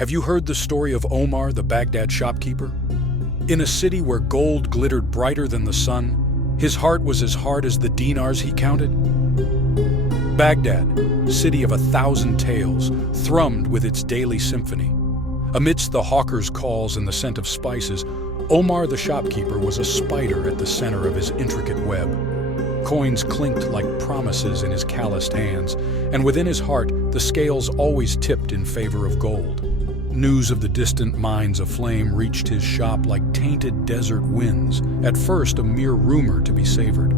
Have you heard the story of Omar, the Baghdad shopkeeper? In a city where gold glittered brighter than the sun, his heart was as hard as the dinars he counted. Baghdad, city of 1,000 tales, thrummed with its daily symphony. Amidst the hawkers' calls and the scent of spices, Omar the shopkeeper was a spider at the center of his intricate web. Coins clinked like promises in his calloused hands, and within his heart the scales always tipped in favor of gold. News of the distant mines aflame reached his shop like tainted desert winds, at first a mere rumor to be savored.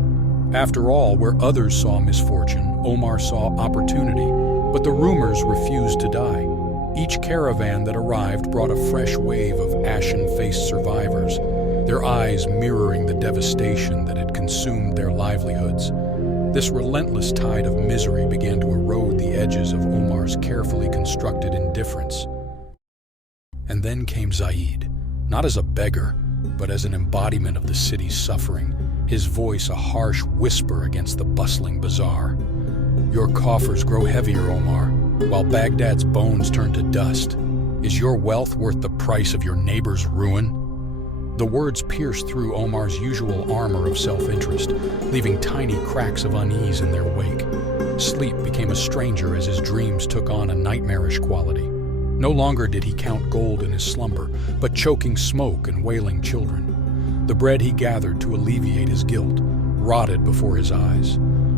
After all, where others saw misfortune, Omar saw opportunity, but the rumors refused to die. Each caravan that arrived brought a fresh wave of ashen-faced survivors, their eyes mirroring the devastation that had consumed their livelihoods. This relentless tide of misery began to erode the edges of Omar's carefully constructed indifference. And then came Zaid, not as a beggar, but as an embodiment of the city's suffering, his voice a harsh whisper against the bustling bazaar. Your coffers grow heavier, Omar, while Baghdad's bones turn to dust. Is your wealth worth the price of your neighbor's ruin? The words pierced through Omar's usual armor of self-interest, leaving tiny cracks of unease in their wake. Sleep became a stranger as his dreams took on a nightmarish quality. No longer did he count gold in his slumber, but choking smoke and wailing children. The bread he gathered to alleviate his guilt rotted before his eyes,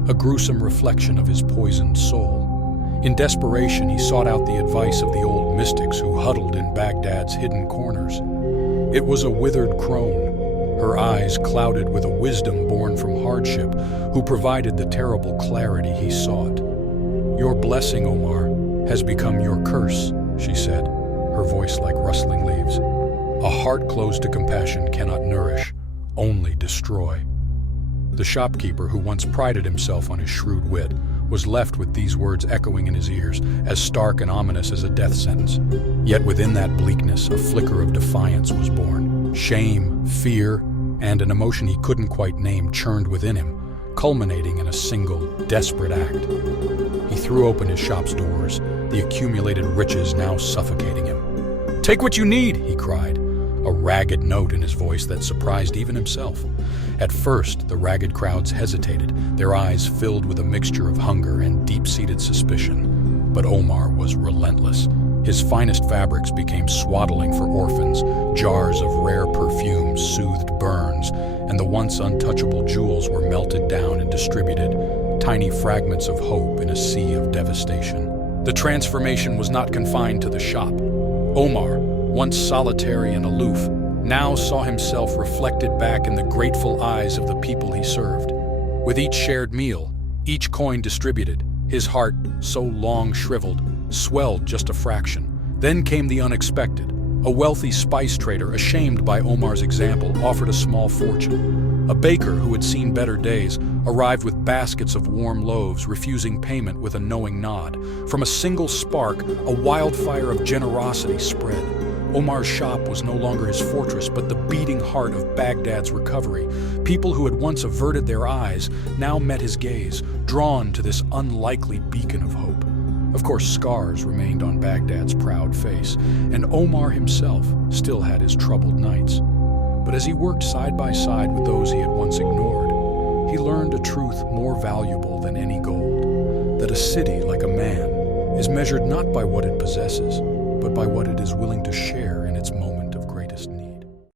a gruesome reflection of his poisoned soul. In desperation, he sought out the advice of the old mystics who huddled in Baghdad's hidden corners. It was a withered crone, her eyes clouded with a wisdom born from hardship, who provided the terrible clarity he sought. Your blessing, Omar, has become your curse, she said, her voice like rustling leaves. A heart closed to compassion cannot nourish, only destroy. The shopkeeper, who once prided himself on his shrewd wit, was left with these words echoing in his ears, as stark and ominous as a death sentence. Yet within that bleakness, a flicker of defiance was born. Shame, fear, and an emotion he couldn't quite name churned within him, culminating in a single, desperate act. He threw open his shop's doors, the accumulated riches now suffocating him. "Take what you need," he cried, a ragged note in his voice that surprised even himself. At first, the ragged crowds hesitated, their eyes filled with a mixture of hunger and deep-seated suspicion. But Omar was relentless. His finest fabrics became swaddling for orphans, jars of rare perfumes soothed burns, and the once untouchable jewels were melted down and distributed, tiny fragments of hope in a sea of devastation. The transformation was not confined to the shop. Omar, once solitary and aloof, now saw himself reflected back in the grateful eyes of the people he served. With each shared meal, each coin distributed, his heart, so long shriveled, swelled just a fraction. Then came the unexpected. A wealthy spice trader, ashamed by Omar's example, offered a small fortune. A baker who had seen better days arrived with baskets of warm loaves, refusing payment with a knowing nod. From a single spark, a wildfire of generosity spread. Omar's shop was no longer his fortress, but the beating heart of Baghdad's recovery. People who had once averted their eyes now met his gaze, drawn to this unlikely beacon of hope. Of course, scars remained on Baghdad's proud face, and Omar himself still had his troubled nights. But as he worked side by side with those he had once ignored, he learned a truth more valuable than any gold, that a city, like a man, is measured not by what it possesses, but by what it is willing to share